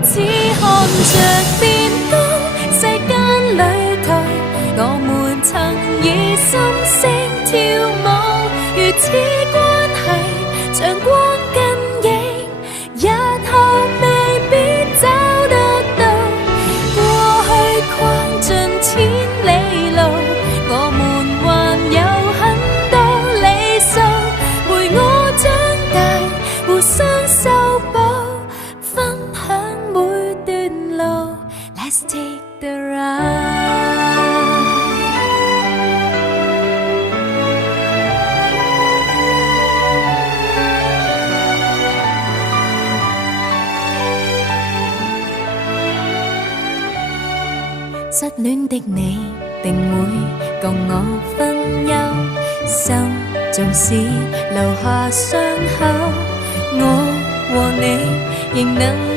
此看着電光，世間旅途，我們曾以心聲跳舞，如此關係像光跟影，日後未必找得到。過去逛盡千里路，我們還有很多理想，陪我長大，互相修補，分享每段路。Let's take the ride。失戀的你定會共我分憂，心縱使留下傷口，我和你仍能